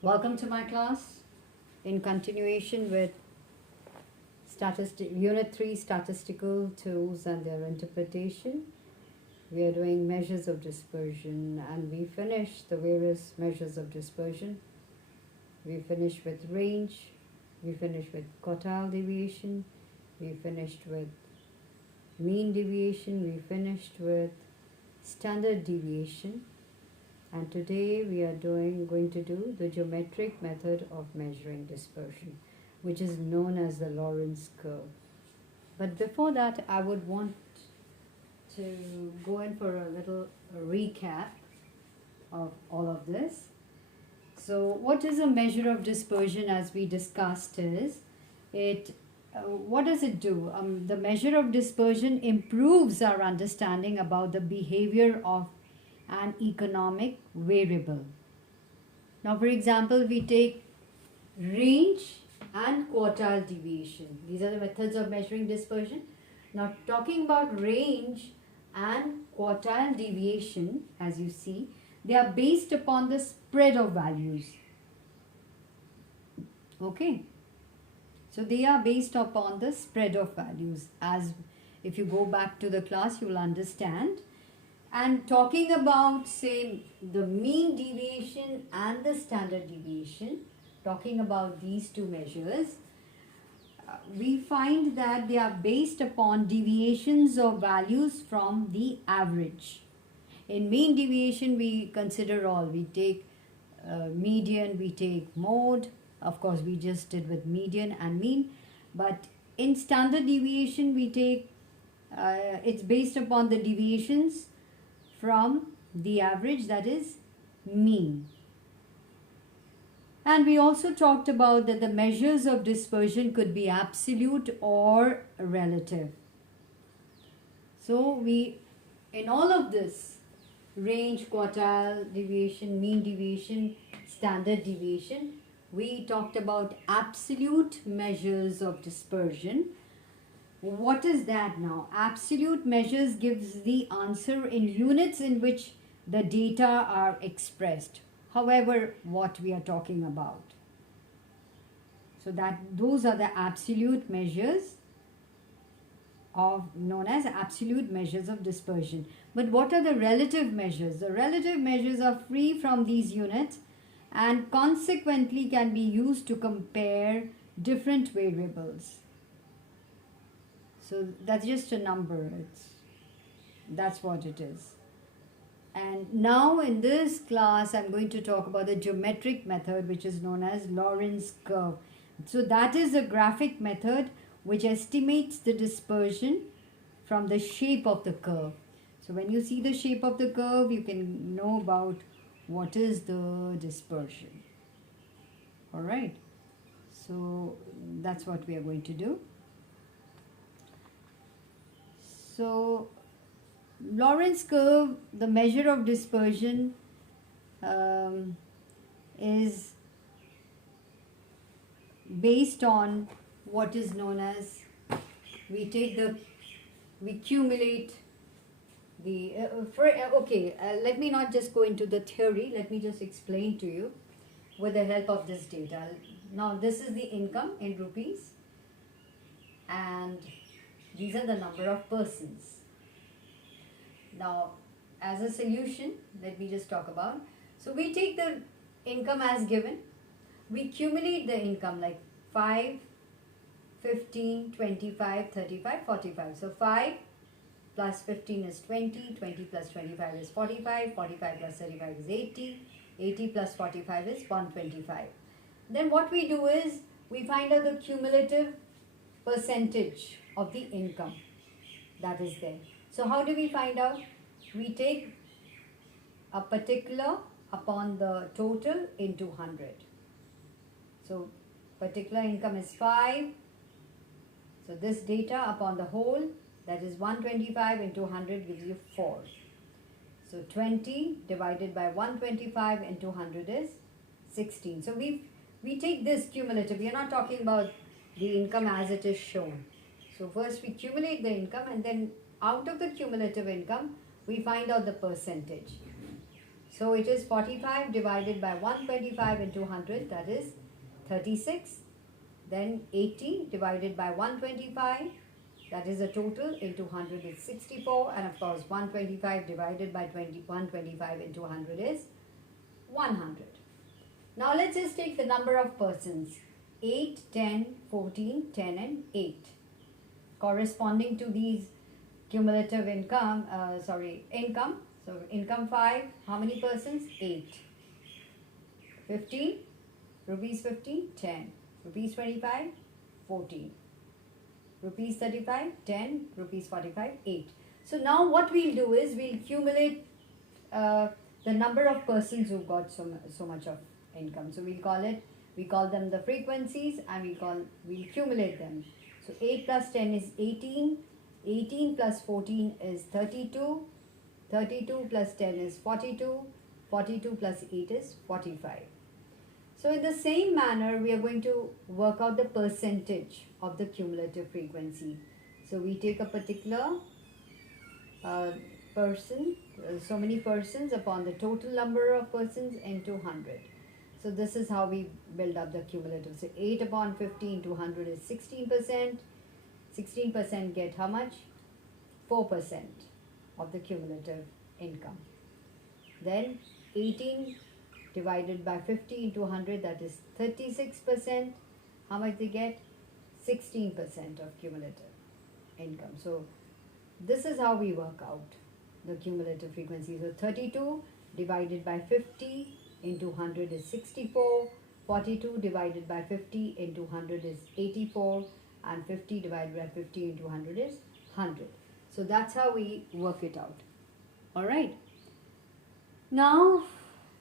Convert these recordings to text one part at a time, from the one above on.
Welcome to my class. In continuation with Unit 3 Statistical Tools and their Interpretation, we are doing measures of dispersion, and we finished the various measures of dispersion. We finished with range, we finished with quartile deviation, we finished with mean deviation, we finished with standard deviation. And today we are going to do the geometric method of measuring dispersion, which is known as the Lorenz curve. But before that, I would want to go in for a little recap of all of this. So what is a measure of dispersion, as we discussed, is what does it do? The measure of dispersion improves our understanding about the behavior of an economic variable. Now, for example, we take range and quartile deviation. These are the methods of measuring dispersion. Now, talking about range and quartile deviation, as you see, they are based upon the spread of values. Okay. So, they are based upon the spread of values. As if you go back to the class, you will understand. And talking about, say, the mean deviation and the standard deviation, talking about these two measures, we find that they are based upon deviations of values from the average. In mean deviation, we consider all. We take median, we take mode. Of course, we just did with median and mean. But in standard deviation, we take, it's based upon the deviations from the average, that is mean. And we also talked about that the measures of dispersion could be absolute or relative. So we, in all of this, range, quartile deviation, mean deviation, standard deviation, we talked about absolute measures of dispersion. What is that now? Absolute measures gives the answer in units in which the data are expressed. However, what we are talking about. So that those are the absolute measures known as absolute measures of dispersion. But what are the relative measures? The relative measures are free from these units and consequently can be used to compare different variables. So that's just a number. That's what it is. And now in this class, I'm going to talk about the geometric method, which is known as Lorenz curve. So that is a graphic method which estimates the dispersion from the shape of the curve. So when you see the shape of the curve, you can know about what is the dispersion. All right. So that's what we are going to do. So, Lorenz curve, the measure of dispersion is based on what is known as, we accumulate the, let me not just go into the theory, let me just explain to you with the help of this data. Now, this is the income in rupees, and these are the number of persons. Now, as a solution, let me just talk about. So, we take the income as given. We accumulate the income like 5, 15, 25, 35, 45. So, 5 plus 15 is 20, 20 plus 25 is 45, 45 plus 35 is 80, 80 plus 45 is 125. Then what we do is, we find out the cumulative percentage of the income that is there. So how do we find out? We take a particular upon the total into 100. So particular income is 5. So this data upon the whole, that is 125 into 100 gives you 4. So 20 divided by 125 into 100 is 16. So we take this cumulative. We are not talking about the income as it is shown. So first we accumulate the income, and then out of the cumulative income, we find out the percentage. So it is 45 divided by 125 into 100, that is 36. Then 80 divided by 125, that is a total, into 100 is 64. And of course 125 divided by 125 into 100 is 100. Now let's just take the number of persons. 8, 10, 14, 10 and 8. Corresponding to these cumulative income, income. So income 5, how many persons? 8. 15, rupees 15, 10. Rupees 25, 14. Rupees 35, 10. Rupees 45, 8. So now what we'll do is we'll accumulate the number of persons who got so much of income. So we call them the frequencies, and we'll accumulate them. So 8 plus 10 is 18. 18 plus 14 is 32. 32 plus 10 is 42. 42 plus 8 is 45. So in the same manner, we are going to work out the percentage of the cumulative frequency. So we take a particular person, so many persons upon the total number of persons into 100. So this is how we build up the cumulative. So 8 upon 50 into 100 is 16%. 16% get how much? 4% of the cumulative income. Then 18 divided by 50 into 100, that is 36%. How much they get? 16% of cumulative income. So this is how we work out the cumulative frequency. So 32 divided by 50 into 100 is 64. 42 divided by 50 into 100 is 84. And 50 divided by 50 into 100 is 100. So that's how we work it out. Alright. Now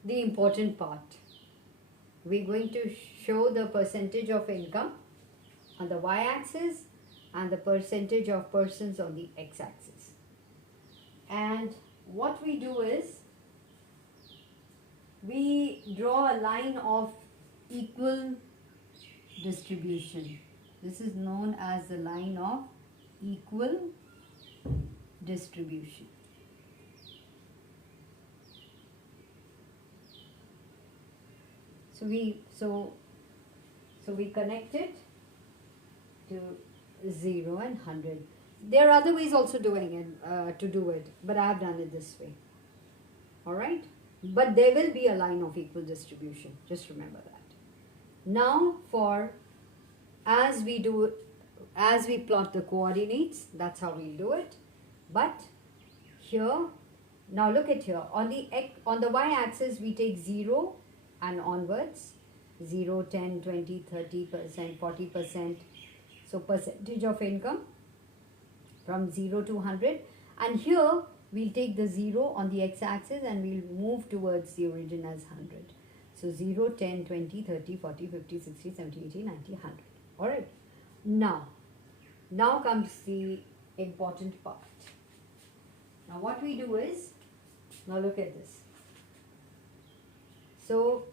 the important part. We're going to show the percentage of income on the y-axis and the percentage of persons on the x-axis. And what we do is we draw a line of equal distribution. This is known as the line of equal distribution. So we connect it to 0 and 100. There are other ways also doing it, to do it, but I have done it this way. Alright? But there will be a line of equal distribution. Just remember that. Now as we plot the coordinates, that's how we'll do it. But here, now look at here. On the y-axis, we take 0 and onwards. 0, 10, 20, 30%, 40%. So percentage of income from 0 to 100. And here, we'll take the 0 on the x-axis and we'll move towards the origin as 100. So 0, 10, 20, 30, 40, 50, 60, 70, 80, 90, 100. Alright. Now comes the important part. Now what we do is, now look at this. So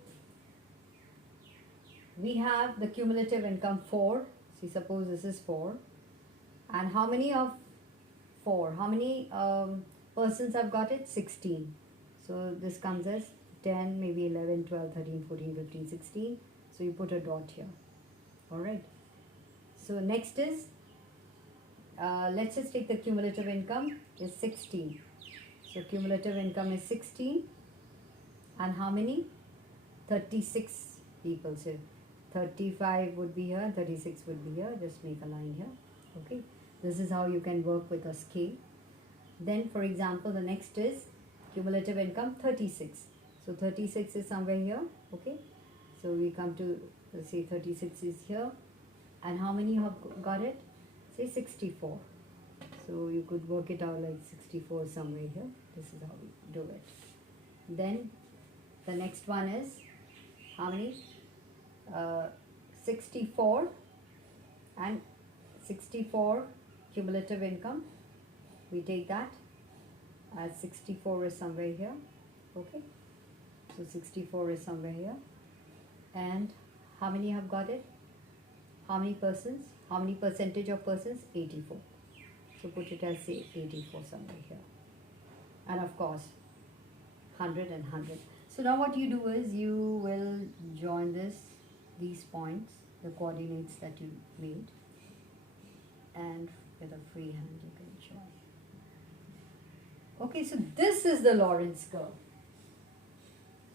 we have the cumulative income 4. See, suppose this is 4. And how many of 4? How many persons have got it? 16. So this comes as 10, maybe 11, 12, 13, 14, 15, 16. So you put a dot here. Alright. So next is, let's just take the cumulative income is 16. So cumulative income is 16. And how many? 36 people. So 35 would be here, 36 would be here. Just make a line here. Okay. This is how you can work with a scale. Then for example, the next is cumulative income 36. So 36 is somewhere here. Okay. So we come to, let's say 36 is here. And how many have got it? Say 64. So you could work it out like 64 somewhere here. This is how we do it. Then the next one is how many? 64 and 64 cumulative income. We take that as 64 is somewhere here. Okay. So 64 is somewhere here. And how many have got it? How many persons? How many percentage of persons? 84. So put it as say 84 somewhere here. And of course, 100 and 100. So now what you do is you will join these points, the coordinates that you made, and with a free hand you can join. Okay, so this is the Lorenz curve.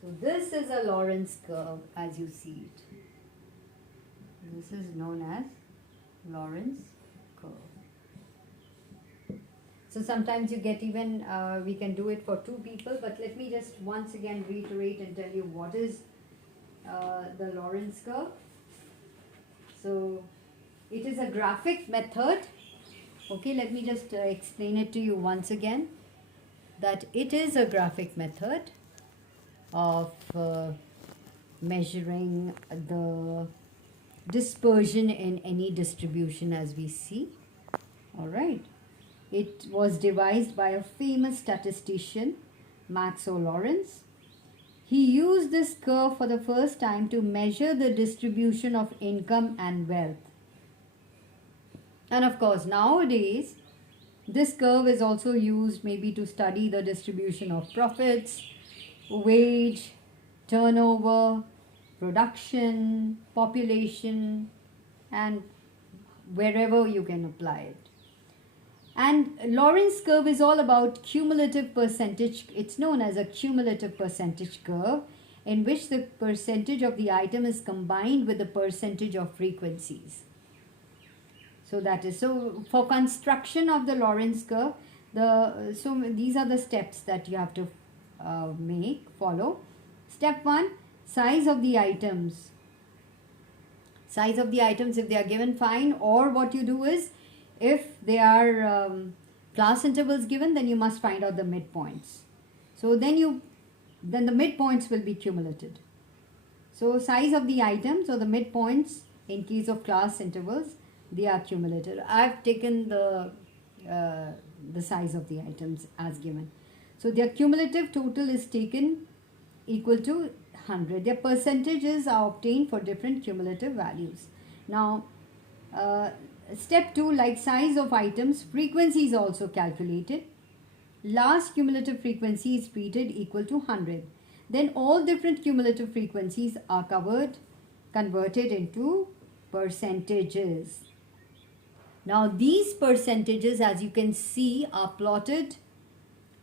So this is a Lorenz curve as you see it. This is known as Lorenz curve. So sometimes you get even, we can do it for two people, but let me just once again reiterate and tell you what is the Lorenz curve. So it is a graphic method. Okay, let me just explain it to you once again, that it is a graphic method of measuring the dispersion in any distribution as we see. All right. It was devised by a famous statistician, Max Lorenz. He used this curve for the first time to measure the distribution of income and wealth. And of course, nowadays, this curve is also used maybe to study the distribution of profits, wage, turnover, production, population, and wherever you can apply it. And Lorenz curve is all about cumulative percentage. It's known as a cumulative percentage curve, in which the percentage of the item is combined with the percentage of frequencies. So that is, so for construction of the Lorenz curve, so these are the steps that you have to follow. Step 1, size of the items. Size of the items, if they are given, fine. Or what you do is, if they are class intervals given, then you must find out the midpoints. So then the midpoints will be cumulated. So size of the items or the midpoints in case of class intervals, they are cumulative. I've taken the size of the items as given. So their cumulative total is taken equal to 100. Their percentages are obtained for different cumulative values. Now, step 2, like size of items, frequency is also calculated. Last cumulative frequency is treated equal to 100. Then all different cumulative frequencies are converted into percentages. Now these percentages, as you can see, are plotted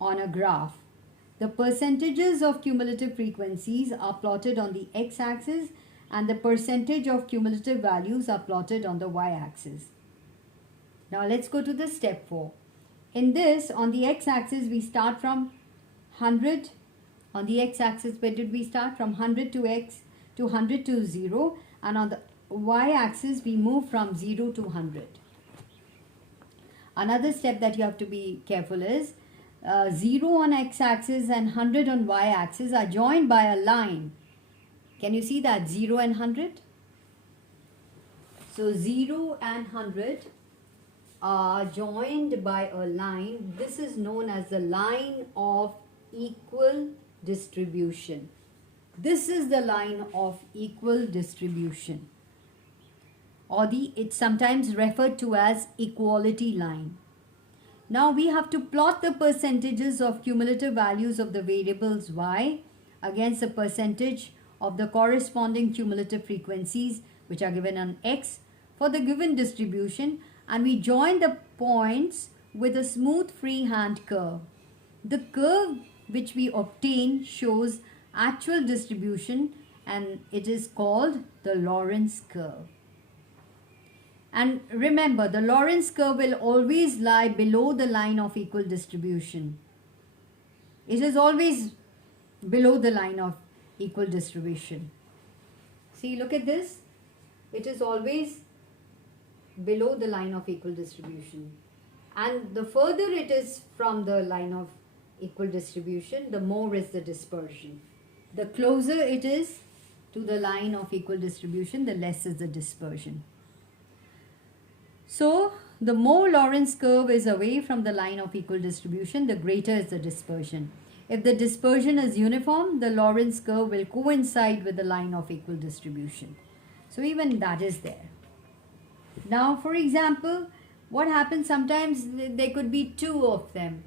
on a graph. The percentages of cumulative frequencies are plotted on the x-axis, and the percentage of cumulative values are plotted on the y-axis. Now let's go to the step 4. In this, on the x-axis, we start from 100. On the x-axis, where did we start? From 100 to x to 100 to 0. And on the y-axis, we move from 0 to 100. Another step that you have to be careful is 0 on x-axis and 100 on y-axis are joined by a line. Can you see that? 0 and 100? So 0 and 100 are joined by a line. This is known as the line of equal distribution. This is the line of equal distribution, or it's sometimes referred to as equality line. Now we have to plot the percentages of cumulative values of the variables y against the percentage of the corresponding cumulative frequencies which are given on x for the given distribution, and we join the points with a smooth freehand curve. The curve which we obtain shows actual distribution, and it is called the Lorenz curve. And remember, the Lorenz curve will always lie below the line of equal distribution. It is always below the line of equal distribution. See, look at this. It is always below the line of equal distribution. And the further it is from the line of equal distribution, the more is the dispersion. The closer it is to the line of equal distribution, the less is the dispersion. So, the more Lorenz curve is away from the line of equal distribution, the greater is the dispersion. If the dispersion is uniform, the Lorenz curve will coincide with the line of equal distribution. So, even that is there. Now, for example, what happens sometimes there could be two of them.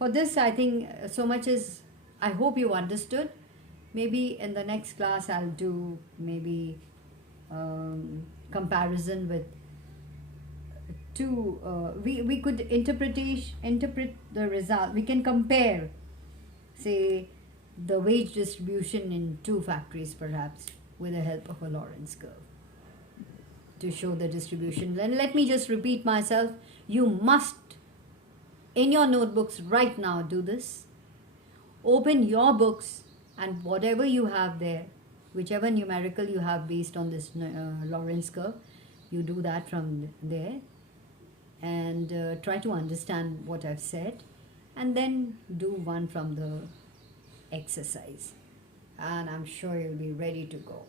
For this, I think so much is, I hope you understood. Maybe in the next class I'll do maybe comparison with two, we could interpret the result. We can compare, say, the wage distribution in two factories perhaps with the help of a Lorenz curve to show the distribution. And let me just repeat myself. You must, in your notebooks right now, do this. Open your books and whatever you have there, whichever numerical you have based on this Lorenz curve, you do that from there and try to understand what I've said, and then do one from the exercise, and I'm sure you'll be ready to go.